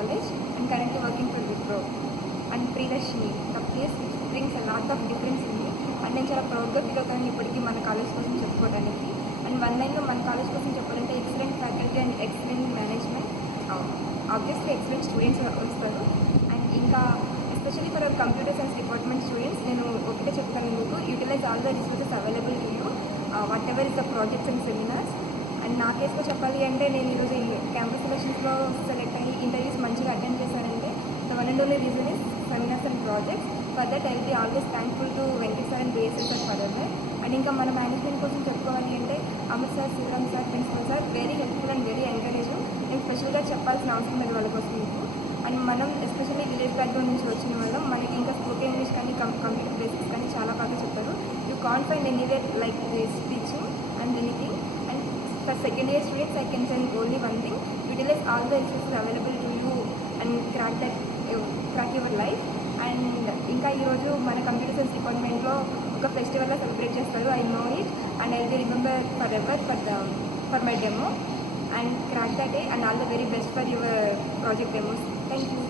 college and currently working for Wipro. And Priydarshini, the place which brings a lot of difference in me. And నేను చాలా ప్రౌడ్గా ఫీల్ అవుతాను ఇప్పటికీ మన college కోసం చెప్పుకోవడానికి. అండ్ వన్ లైన్లో మన కాలేజ్ కోసం చెప్పాలంటే excellent faculty and excellent management, obviously excellent students వస్తారు. అండ్ ఇంకా especially for computer science department students నేను ఒకటే చెప్తాను, మీకు utilise all the resources available to you whatever is the projects and seminars. And నా కేసులో చెప్పాలి అంటే నేను ఈరోజు క్యాంపస్ సెలక్షన్స్లో సెలెక్ట్ అయ్యి ఇంటర్వ్యూస్ మంచిగా అటెండ్ చేశానంటే the one and only reason is seminars and projects. For that I will be always thankful to Venkat sir and BSS sir for that. And ఇంకా మన మేనేజ్మెంట్ కోసం చెప్పుకోవాలి అంటే Amit sir, Shivaram sir, principal sir very helpful and very encourage. నేను స్పెషల్గా చెప్పాల్సిన అవసరం లేదు వాళ్ళ కోసం మీకు. అండ్ మనం ఎస్పెషల్లీ విలేజ్ బ్యాక్గ్రౌండ్ నుంచి వచ్చిన వాళ్ళం, మనకి ఇంకా స్పోకెన్ ఇంగ్లీష్ కానీ కంప్యూటర్ బేసిక్స్ కానీ చాలా బాగా చెప్తారు. You can't find anywhere like this teaching and anything. And for second year students I can send only one thing, utilise all the resources available to you and crack your life. And ఇంకా ఈరోజు మన computer science డిపార్ట్మెంట్లో ఒక ఫెస్టివల్లా celebrate చేస్తారు. I know it and I will remember forever for my demo. And crack that day and all the very best for your project demos. Thank you.